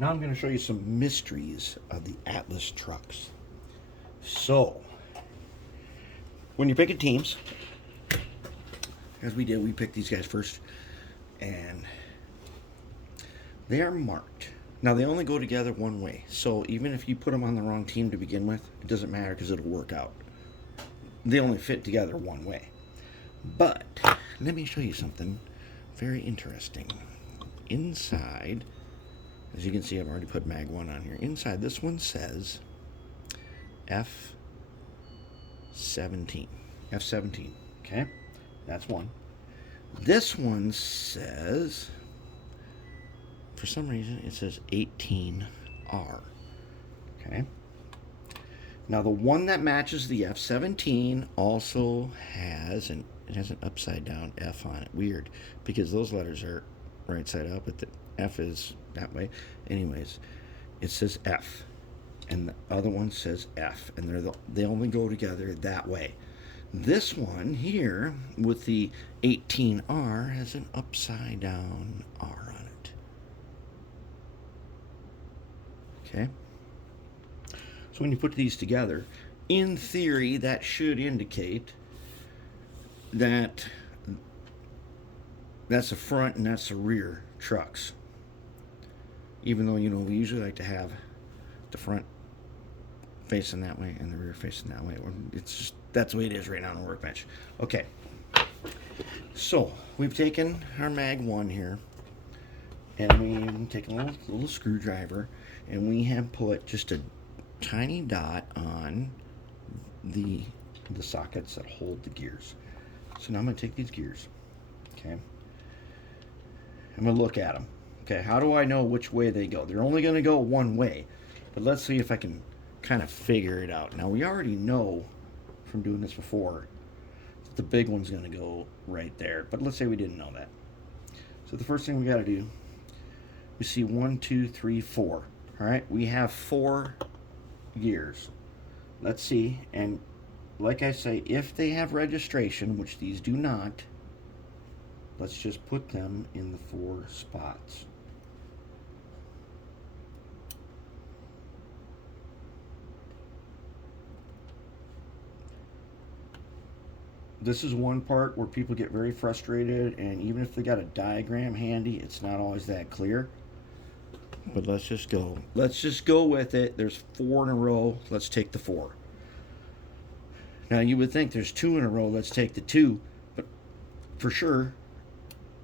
Now I'm going to show you some mysteries of the Atlas trucks. So, when you're picking teams, as we did, we picked these guys first, and they are marked. Now, they only go together one way, so even if you put them on the wrong team to begin with, it doesn't matter because it'll work out. They only fit together one way. But, let me show you something very interesting. Inside, as you can see, I've already put Mag 1 on here. Inside, this one says F17. F17, okay? That's one. This one says, for some reason, it says 18R, okay? Now, the one that matches the F17 also has it has an upside down F on it. Weird, because those letters are right side up, but the F is that way. Anyways, it says F, and the other one says F, and they only go together that way. This one here with the 18R has an upside down R on it. Okay? So when you put these together, in theory, that should indicate that that's the front and that's the rear trucks. Even though, you know, we usually like to have the front facing that way and the rear facing that way. It's just, that's the way it is right now on the workbench. Okay. So, we've taken our Mag 1 here, and we've taken a little screwdriver, and we have put just a tiny dot on the sockets that hold the gears. So now I'm going to take these gears, okay? I'm going to look at them. Okay, how do I know which way they go? They're only going to go one way, but let's see if I can kind of figure it out. Now, we already know from doing this before that the big one's going to go right there, but let's say we didn't know that. So the first thing we got to do, we see 1, 2, 3, 4. All right, we have 4 gears. Let's see, and like I say, if they have registration, which these do not, let's just put them in the 4 spots. This is one part where people get very frustrated, and even if they got a diagram handy, it's not always that clear. But let's just go. Let's just go with it. There's 4 in a row. Let's take the 4. Now, you would think there's 2 in a row. Let's take the 2. But for sure,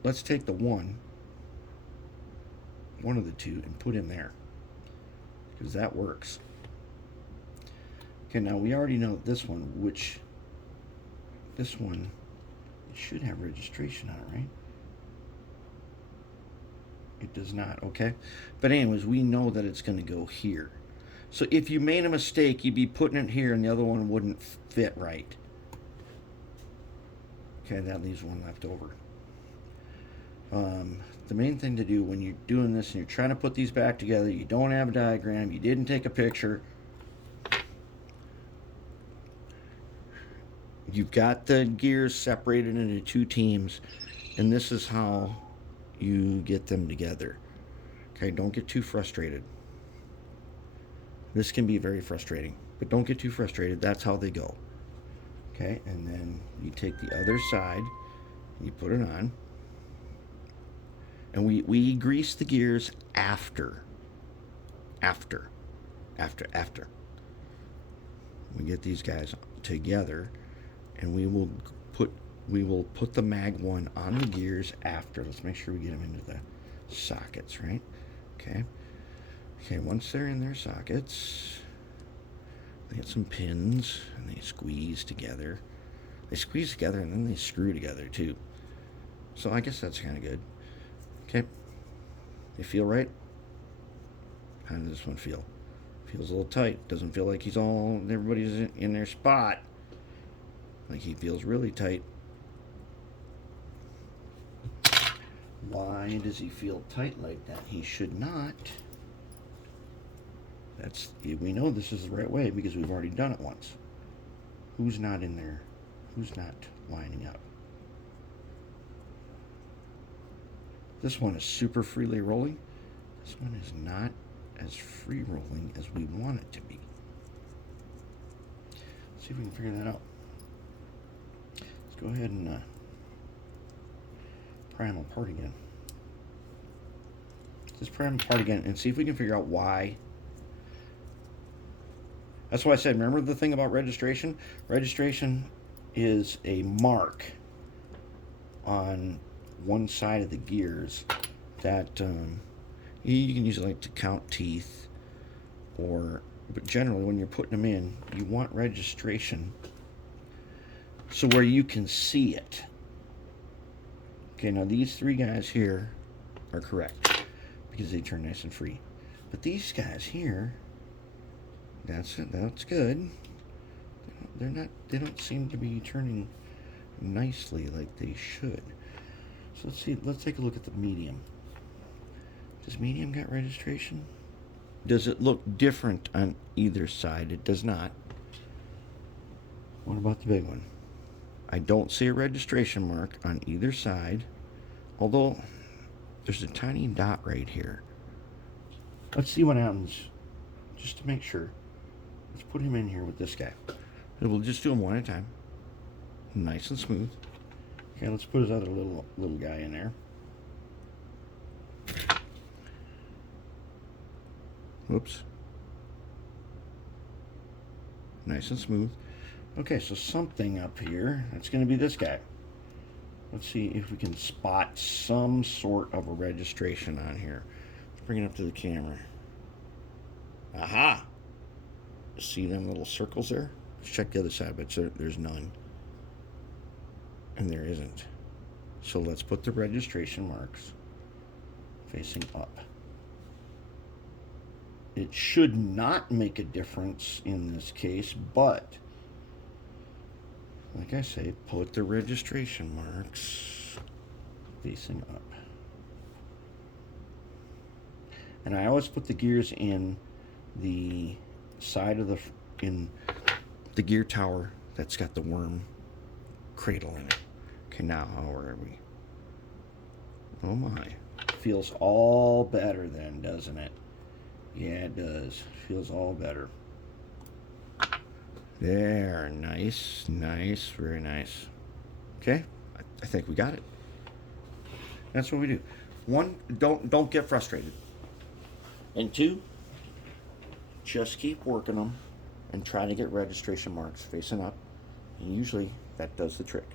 let's take the 1 of the 2, and put in there, because that works. Okay, now we already know this one, this one should have registration on it, right? It does not, okay? But anyways, we know that it's going to go here. So if you made a mistake, you'd be putting it here and the other one wouldn't fit right. Okay, that leaves one left over. The main thing to do when you're doing this and you're trying to put these back together, you don't have a diagram, you didn't take a picture, you've got the gears separated into 2 teams, and this is how you get them together. Okay, don't get too frustrated. This can be very frustrating, but don't get too frustrated. That's how they go. Okay, and then you take the other side, you put it on, and we grease the gears after. We get these guys together, and we will put the Mag 1 on the gears after. Let's make sure we get them into the sockets, right? Okay. Okay, once they're in their sockets, they get some pins, and they squeeze together. They squeeze together, and then they screw together, too. So I guess that's kind of good. Okay. They feel right? How does this one feel? Feels a little tight. Doesn't feel like everybody's in their spot. Like he feels really tight. Why does he feel tight like that? He should not. We know this is the right way because we've already done it once. Who's not in there? Who's not lining up? This one is super freely rolling. This one is not as free rolling as we want it to be. Let's see if we can figure that out. Let's go ahead and pry them apart again. Let's pry them apart again and see if we can figure out why. That's why I said, remember the thing about registration? Registration is a mark on one side of the gears that you can use it like to count teeth, but generally when you're putting them in, you want registration so where you can see it. Okay, now these three guys here are correct because they turn nice and free. But these guys here, that's good. They don't seem to be turning nicely like they should. So let's take a look at the medium. Does medium got registration? Does it look different on either side? It does not. What about the big one? I don't see a registration mark on either side, although there's a tiny dot right here. Let's see what happens, just to make sure. Let's put him in here with this guy. And we'll just do them one at a time. Nice and smooth. Okay, let's put his other little guy in there. Whoops. Nice and smooth. Okay, so something up here, that's going to be this guy. Let's see if we can spot some sort of a registration on here. Let's bring it up to the camera. Aha! See them little circles there? Let's check the other side, but there's none. And there isn't. So let's put the registration marks facing up. It should not make a difference in this case, but like I say, put the registration marks facing up. And I always put the gears in the side of in the gear tower that's got the worm cradle in it. Okay, now where are we? Oh my. Feels all better then, doesn't it? Yeah, it does. Feels all better. There, nice, nice, very nice. Okay, I think we got it. That's what we do. One, don't get frustrated. And two, just keep working them and try to get registration marks facing up. And usually that does the trick.